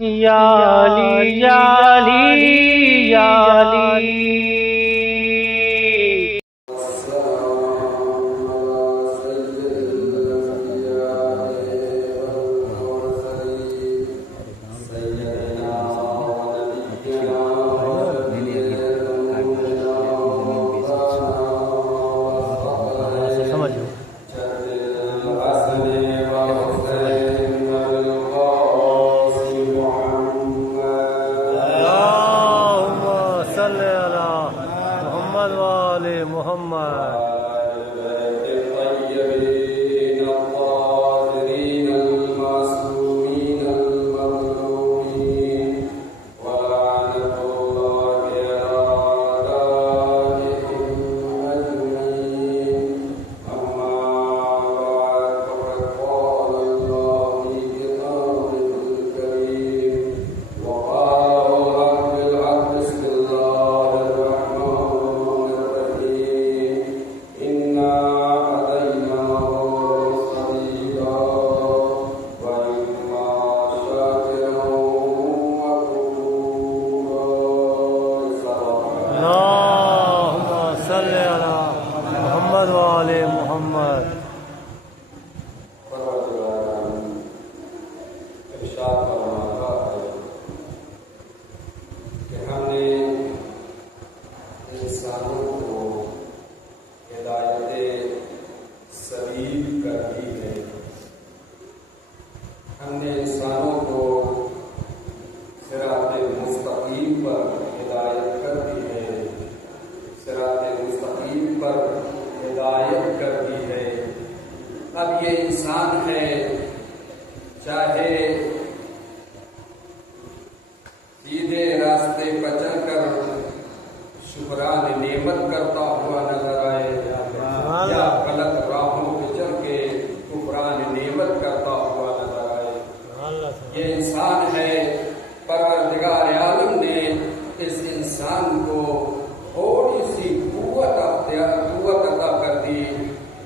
یا علی یا علی یا علی اب یہ انسان ہے، چاہے سیدھے راستے پر چل کر شکران نعمت کرتا ہوا نظر آئے یا غلط راہوں پہ چل کے کفران نعمت کرتا ہوا نظر آئے، یہ انسان ہے۔ پروردگار عالم نے اس انسان کو تھوڑی سی قوت عطا کر دی،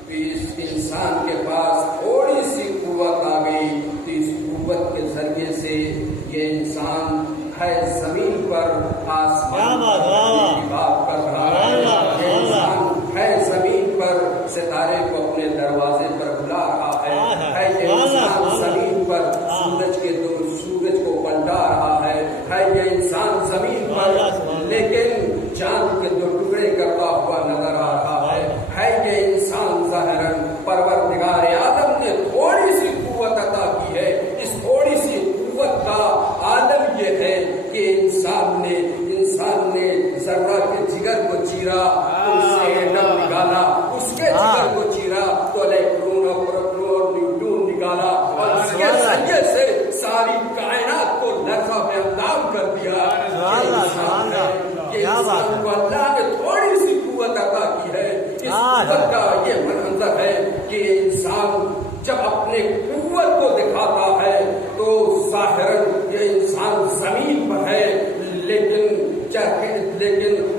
اس انسان کے پاس تھوڑی سی قوت آ گئی، تو اس قوت کے ذریعے سے یہ انسان ہے زمین پر آسمان کی بات کر رہا ہے، یہ انسان ہے زمین پر ستارے کو اپنے دروازے پر بلا رہا ہے یہ انسان زمین پر سورج کو پلٹا رہا ہے یہ انسان زمین پر لیکن چاند کے دو ٹکڑے کرتا ہوا نظر آ رہا ہے یہ انسان ظاہراً پروردگار عالم نے تھوڑی سی قوت عطا کی ہے۔ اس تھوڑی سی قوت کا عالم یہ ہے کہ انسان نے ذرہ کے جگر کو چیرا، اس سے ایٹم نکالا، اس کے جگر کو چیرا تو الیکٹرون اور پروٹون اور نیوٹرون نکالا، اور اس کے ذریعے سے ساری کائنات کو لرزہ میں اندام کر دیا۔ یہ انسان کو اللہ نے تھوڑی سی قوت عطا کی ہے۔ اس قوت کا یہ منظر ہے کہ انسان جب اپنے قوت کو دکھاتا ہے تو ظاہراً یہ انسان زمین پر ہے لیکن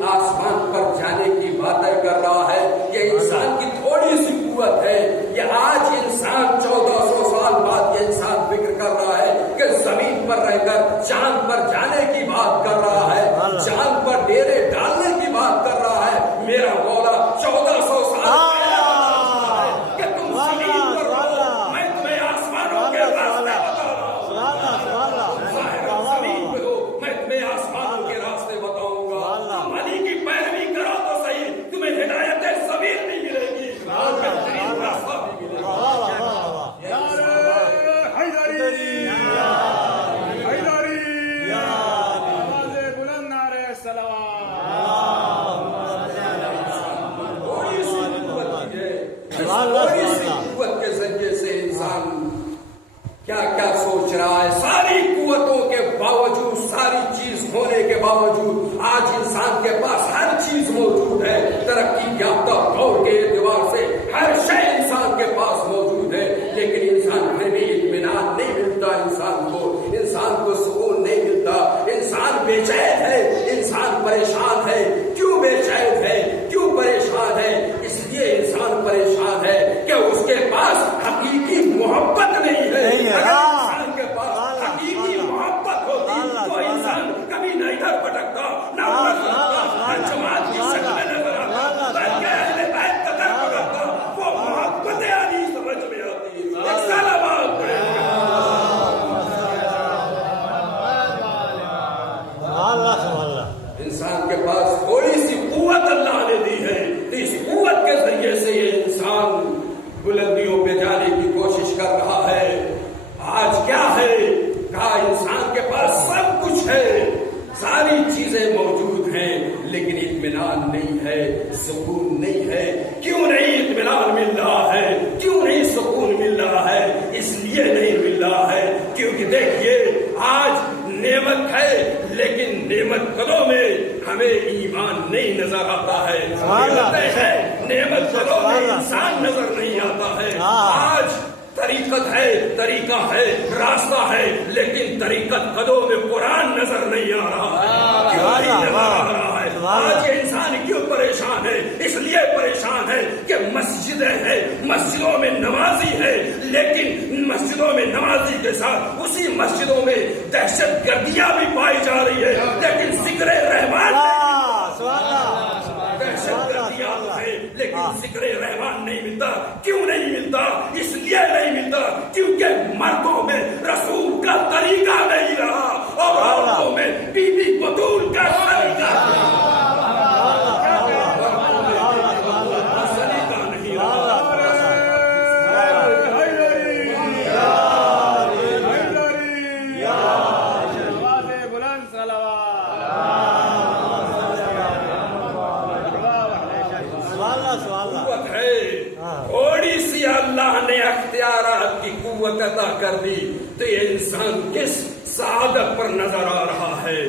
آسمان پر جانے کی باتیں کر رہا ہے۔ یہ انسان کی تھوڑی سی قوت ہے۔ یہ آج انسان 1400 سال بعد یہ انسان فکر کر رہا ہے کہ زمین پر رہ کر چاند پر جانے کی بات کر رہا ہے، چاند پر ڈیرے ڈالنے کی بات کر رہا ہے۔ میرا مولا 1400 سال کیا کیا سوچ رہا ہے۔ ساری قوتوں کے باوجود، ساری چیز ہونے کے باوجود آج انسان کے پاس ہر چیز موجود ہے۔ ترقی یافتہ دور کے اعتبار سے ہر شے انسان کے پاس موجود ہے، لیکن انسان میں بھی اطمینان نہیں ملتا، انسان کو سکون نہیں ملتا، انسان بے چین ہے، انسان پریشان ہے۔ کیوں بے چین ہے، کیوں پریشان ہے؟ اس لیے انسان پریشان ہے کہ اس کے پاس حقیقی محبت نہیں ہے۔ اگر انسان کے پاس حقیقی محبت یہ آج نعمت ہے لیکن نعمت قدوں میں ہمیں ایمان نہیں نظر آتا ہے. نعمت قدوں میں انسان نظر نہیں آتا ہے. آج طریقت ہے، طریقہ ہے، راستہ ہے، لیکن طریقت قدوں میں قرآن نظر نہیں آ رہا ہے. کیوں نہیں نظر آ رہا ہے؟ آج کے انسان کیوں پریشان ہے؟ اس لیے پریشان ہے کہ مسجدیں ہیں، مسجدوں میں نمازی ہے، لیکن مسجدوں میں نمازی کے ساتھ اسی مسجدوں میں دہشت گردیاں بھی پائی جا رہی ہے، لیکن ذکر رحمان دہشت گردیاں ہے لیکن ذکر رحمان نہیں ملتا. کیوں نہیں ملتا؟ اس لیے نہیں ملتا کیونکہ مردوں میں رسول کا طریقہ نہیں رہا اور عورتوں میں بی بی بطول کا طریقہ نہیں رہا. تھوڑی سی اللہ نے اختیارات کی قوت عطا کر دی تو یہ انسان کس سعادت پر نظر آ رہا ہے.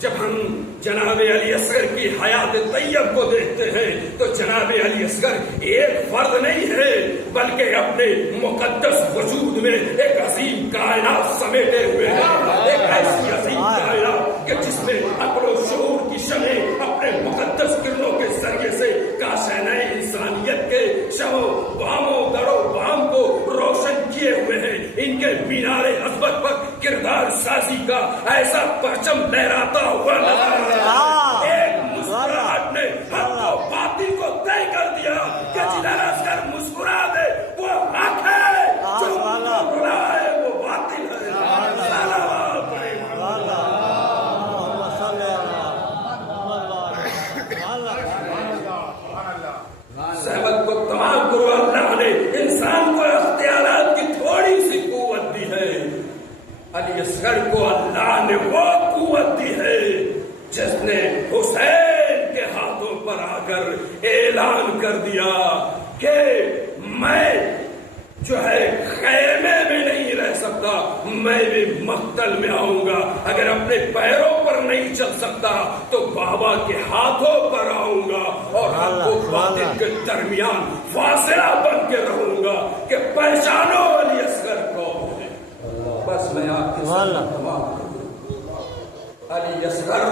جب ہم جناب علی اصغر کی حیات طیب کو دیکھتے ہیں تو جناب علی اصغر ایک فرد نہیں ہے بلکہ اپنے مقدس وجود میں ایک عظیم کائنات سمیٹے ہوئے ہیں. ایک ایسی عظیم کائنات کہ جس میں عقل و شعور کی شمع اپنے مقدس کرنوں کے ذریعے سے کاشانہ انسانیت کے شمع باموں درو بام کو روشن کیے ہوئے ہیں. ان کے مینار عظمت پر کردار سازی کا ایسا پرچم لہراتا ہوا نظر آ رہا ہے. ایک مسکراہٹ نے حق و باطل کو طے کر دیا کہ جناب اصغر مسکرا دے وہ حق ہے، جو مسکرا ہے وہ باطل ہے. صحبت کو تمام کرو. اللہ نے انسان کو اختیارات کی تھوڑی سی قوت دی ہے. علی اصغر کو اللہ نے وہ قوت دی ہے جس نے حسین کے ہاتھوں پر آ کر اعلان کر دیا کہ میں جو ہے خیمے میں نہیں رہ سکتا، میں بھی مقتل میں آؤں گا. اگر اپنے پیروں پر نہیں چل سکتا تو بابا کے ہاتھوں پر آؤں گا اور حق و باطل کے درمیان فاصلہ بن کے رہوں گا کہ پہچانو علی اصغر کو. بس میں آپ کے ساتھ تمام علی اصغر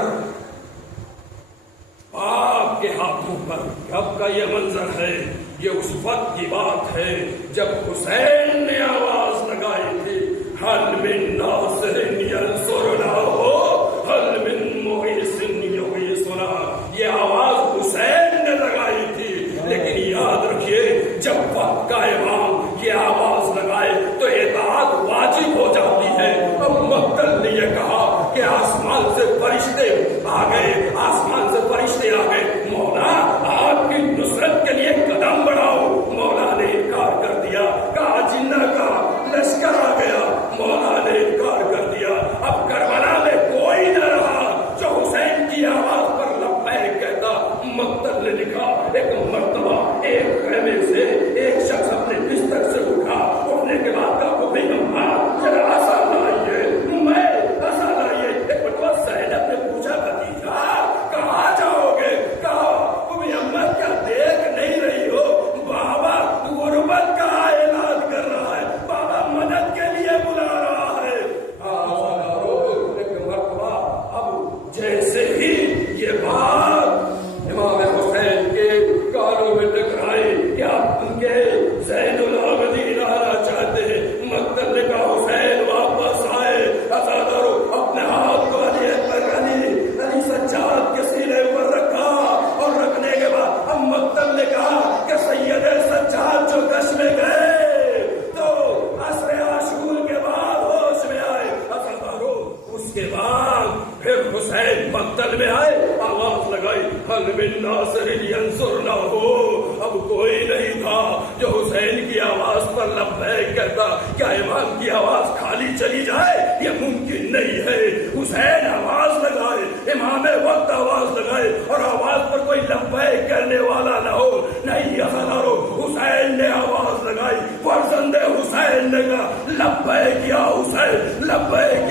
آپ کے ہاتھوں پر اب کا یہ منظر ہے. یہ اس وقت کی بات ہے جب حسین نے آواز لگائی تھی حل من ناصر ینصرنا حل من مغیث یغیثنا. یہ آواز حسین نے لگائی تھی، لیکن یاد رکھیے جب وقت کا امام یہ آواز لگائے تو اطاعت واجب ہو جاتی ہے. اب مقتل نے یہ کہا کہ آسمان سے فرشتے آ گئے، آسمان سے فرشتے آ گئے، مولا آپ کی نصرت کے لیے قدم بڑھاؤ. مولا نے انکار کر دیا، کہا جنہ کا لشکر آ گیا. مولا نے انکار کر دیا. اب کربلا میں کوئی نہ رہا جو حسین کی آواز پر لبیک کہتا. مقتل نے لکھا ایک مرتبہ ایک خیمے سے ایک شخص اپنے بستر سے اٹھا، اٹھنے کے بعد کہا وہ بھی اماں ذرا ایسا لائیے، میں ایسا لائیے. ایک مرتبہ زینب نے پوچھا بھتیجا کہاں جاؤ گے؟ کہا وہ بھی اماں کیا دیکھ نہیں رہی ہو بابا غربت کا اعلان کر رہا ہے، بابا مدد کے لیے بلا رہا ہے. ایک مرتبہ اب جیسے ہی یہ بات امام حسین کے کانوں میں ٹکرائی کہ آپ ان کے زین العابدین آنا چاہتے ہیں. مقتل نے کہا حسین واپس آئے. ازادارو اپنے ہاتھ کو علی سجاد کے سینے پر رکھا اور رکھنے کے بعد اب مقتل نے کہا کہ سید سجاد جو کش میں گئے تو عصر عاشور کے بعد ہوش میں آئے. ازادارو اس کے بعد پھر حسین مقتل میں آئے، آواز لگائی حل من ناصر ینصرنا ہو. اب کوئی نہیں تھا جو حسین کی آواز پر لبیک کہتا. کیا امام کی آواز خالی چلی جائے؟ یہ ممکن نہیں ہے. حسین آواز لگائے، امام وقت آواز لگائے اور آواز پر کوئی لبیک کرنے والا نہ ہو. نہیں ازادارو حسین نے آواز لگائی، فرزند حسین نے کہا لبیک یا حسین، لبیک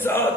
7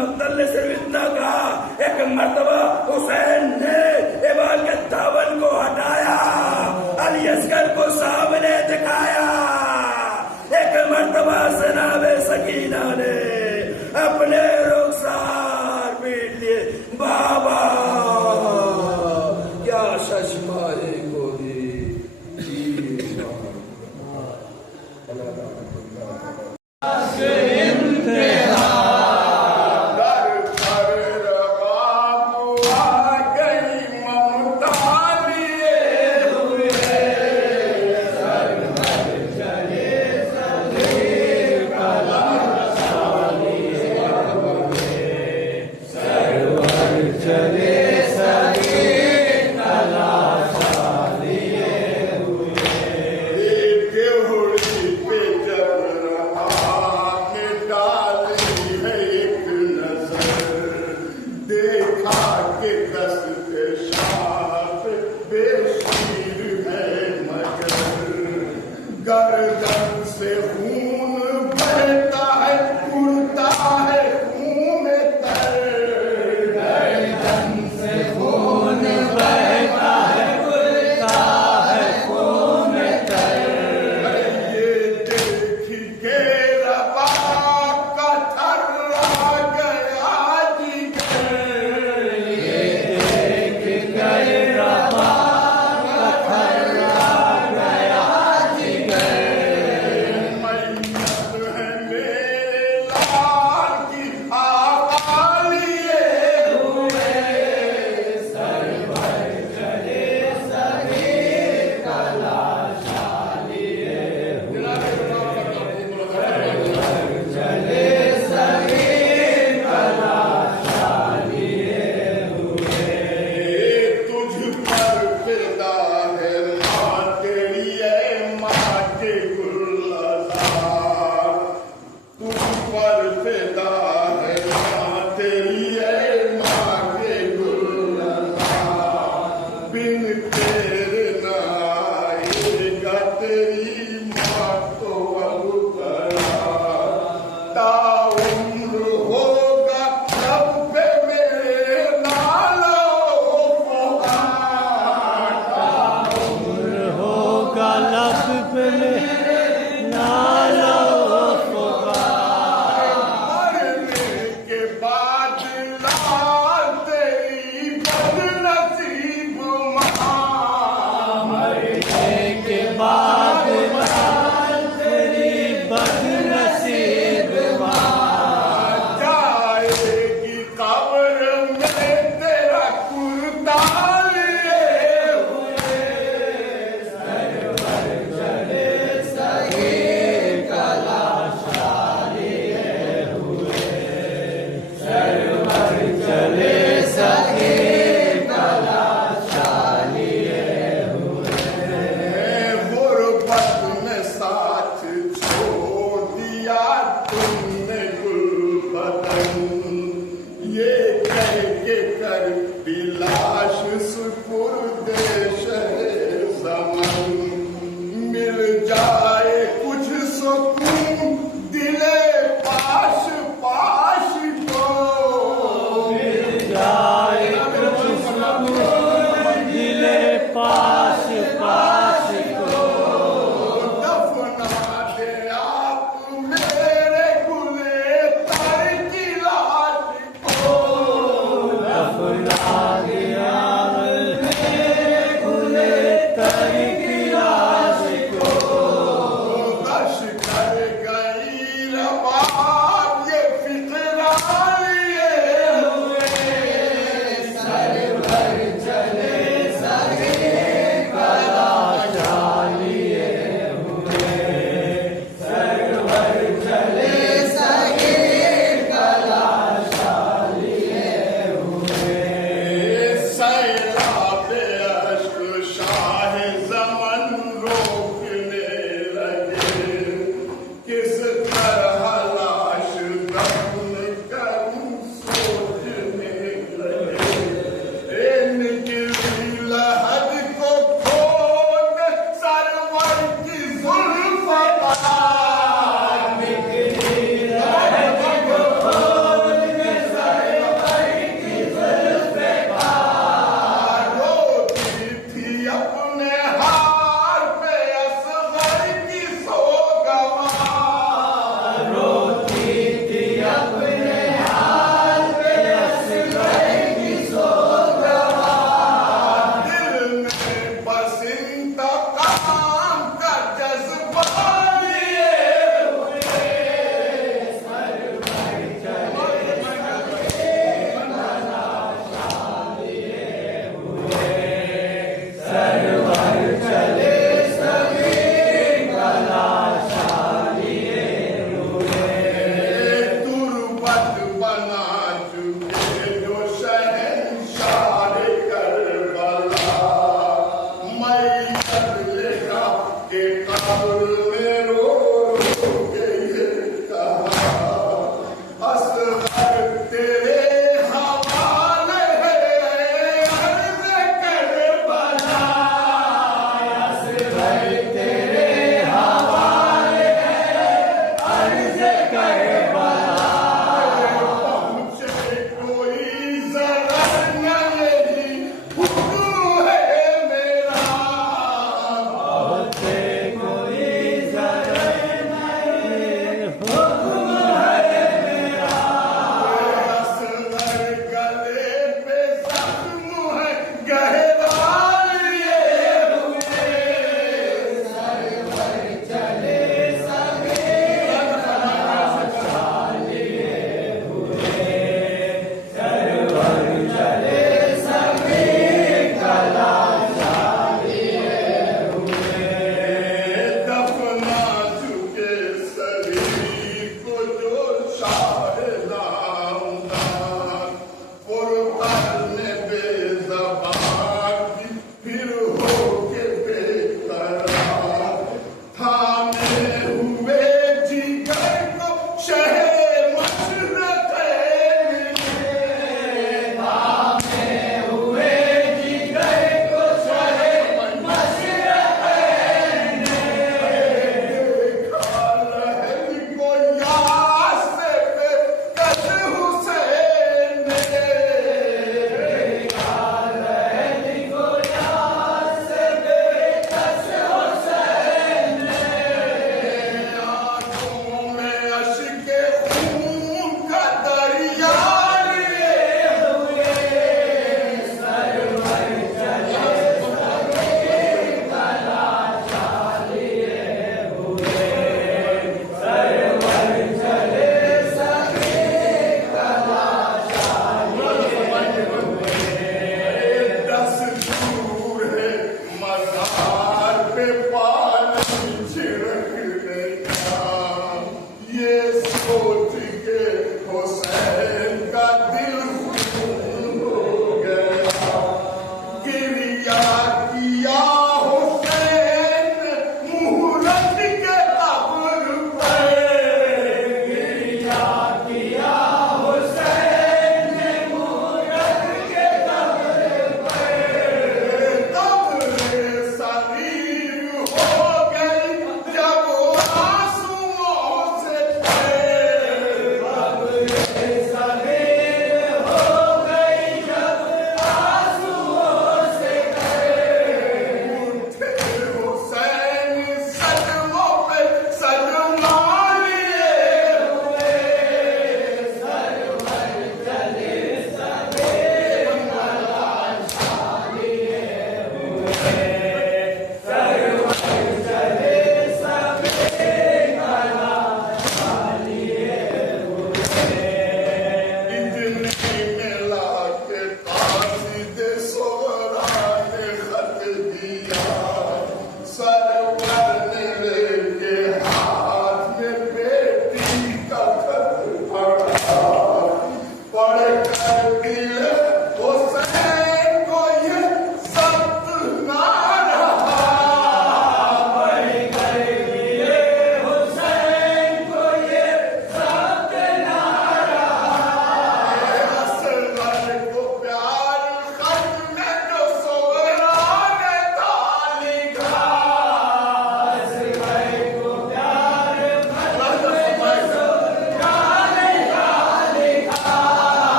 مقتل نے صرف اتنا کہا، ایک مرتبہ حسین نے ایوان کے داون کو ہٹایا، علی اصغر کو سامنے دکھایا، ایک مرتبہ جناب سکینہ نے اپنے رخسار پیٹ لیے، بابا کیا ششمائے گوری